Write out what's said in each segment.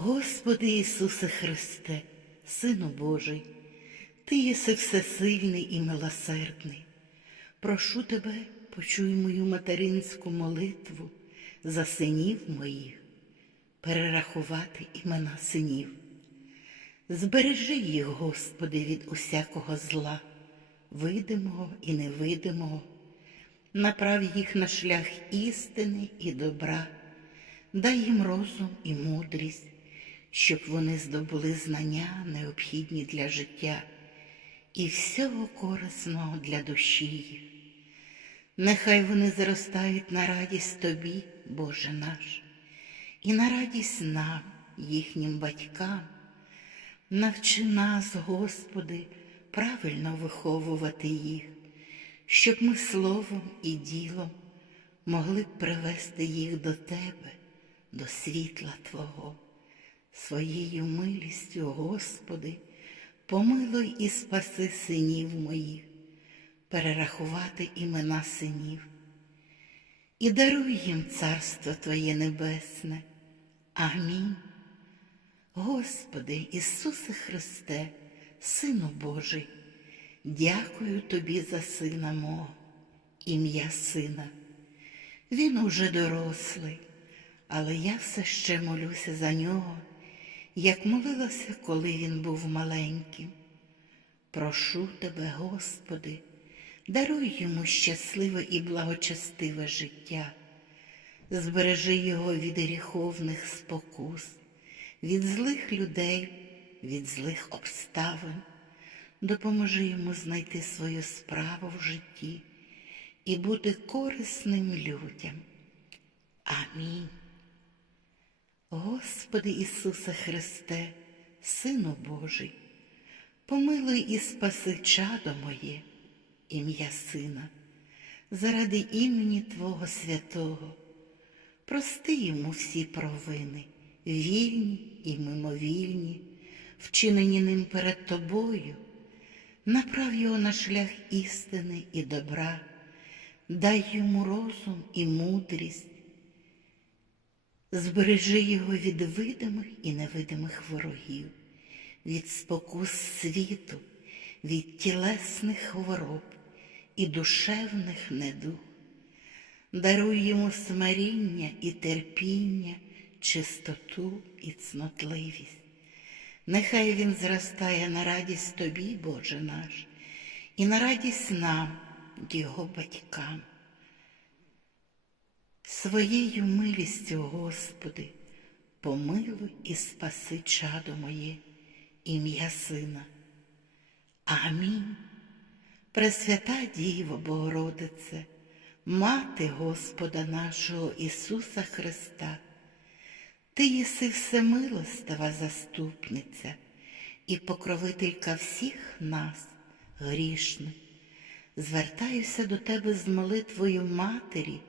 Господи Ісусе Христе, Сину Божий, Ти єси всесильний і милосердний. Прошу Тебе, почуй мою материнську молитву за синів моїх, перерахувати імена синів. Збережи їх, Господи, від усякого зла, видимого і невидимого, направ їх на шлях істини і добра, дай їм розум і мудрість, щоб вони здобули знання, необхідні для життя і всього корисного для душі. Нехай вони зростають на радість Тобі, Боже наш, і на радість нам, їхнім батькам. Навчи нас, Господи, правильно виховувати їх, щоб ми словом і ділом могли привести їх до Тебе, до світла Твого. Своєю милістю, Господи, помилуй і спаси синів моїх, перерахувати імена синів, і даруй їм царство Твоє Небесне. Амінь. Господи Ісусе Христе, Сину Божий, дякую Тобі за сина мого, ім'я Сина. Він уже дорослий, але я все ще молюся за нього, як молилася, коли він був маленьким. Прошу Тебе, Господи, даруй йому щасливе і благочестиве життя, збережи його від гріховних спокус від злих людей, від злих обставин, допоможи йому знайти свою справу в житті і бути корисним людям. Амінь. Господи Ісусе Христе, Сину Божий, помилуй і спаси чадо моє, ім'я Сина, заради імені Твого святого, прости йому всі провини вільні і мимовільні, вчинені ним перед тобою, направ його на шлях істини і добра, дай йому розум і мудрість, збережи його від видимих і невидимих ворогів, від спокус світу, від тілесних хвороб і душевних недуг. Даруй йому смиріння і терпіння чистоту і цнотливість. Нехай він зростає на радість тобі, Боже наш, і на радість нам, його батькам. Своєю милістю, Господи, помилуй і спаси чадо моє, ім'я Сина. Амінь. Пресвята Діво Богородице, Мати Господа нашого Ісуса Христа. Ти єси всемилостива заступниця і покровителька всіх нас, грішних. Звертаюся до тебе з молитвою Матері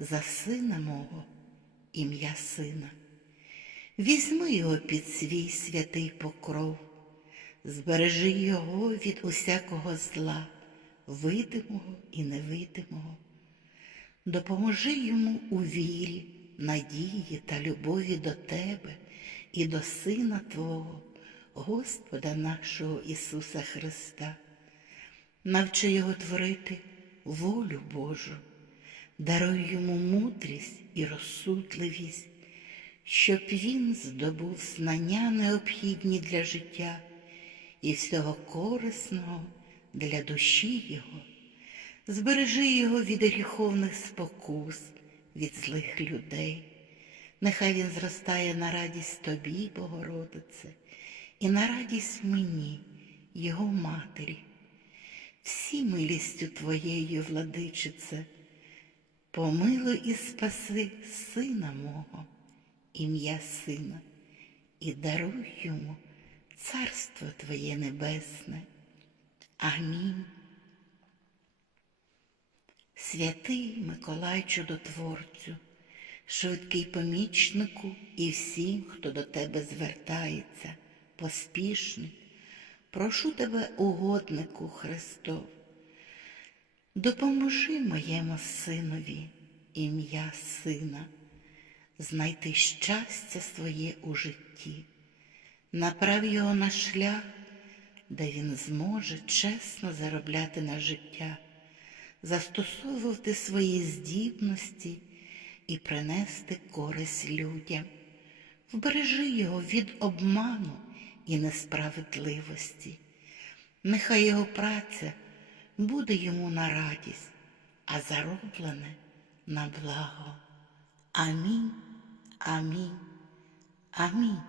за сина мого, ім'я Сина. Візьми його під свій святий покров, збережи його від усякого зла, видимого і невидимого. Допоможи йому у вірі надії та любові до Тебе і до Сина Твого, Господа нашого Ісуса Христа. Навчи Його творити волю Божу, даруй йому мудрість і розсудливість, щоб він здобув знання необхідні для життя і всього корисного для душі Його. Збережи його від гріховних спокус від злих людей. Нехай він зростає на радість тобі, Богородице, і на радість мені, Його матері, всі милістю Твоєю, владичице, помилуй і спаси сина мого, ім'я Сина, і даруй йому Царство Твоє Небесне. Амінь. Святий Миколай Чудотворцю, швидкий помічнику і всім, хто до тебе звертається, поспішний, прошу тебе, угоднику Христов, допоможи моєму синові ім'я Сина, знайти щастя своє у житті, направ його на шлях, де він зможе чесно заробляти на життя, застосовувати свої здібності і принести користь людям. Вбережи його від обману і несправедливості. Нехай його праця буде йому на радість, а зароблене на благо. Амінь, амінь, амінь.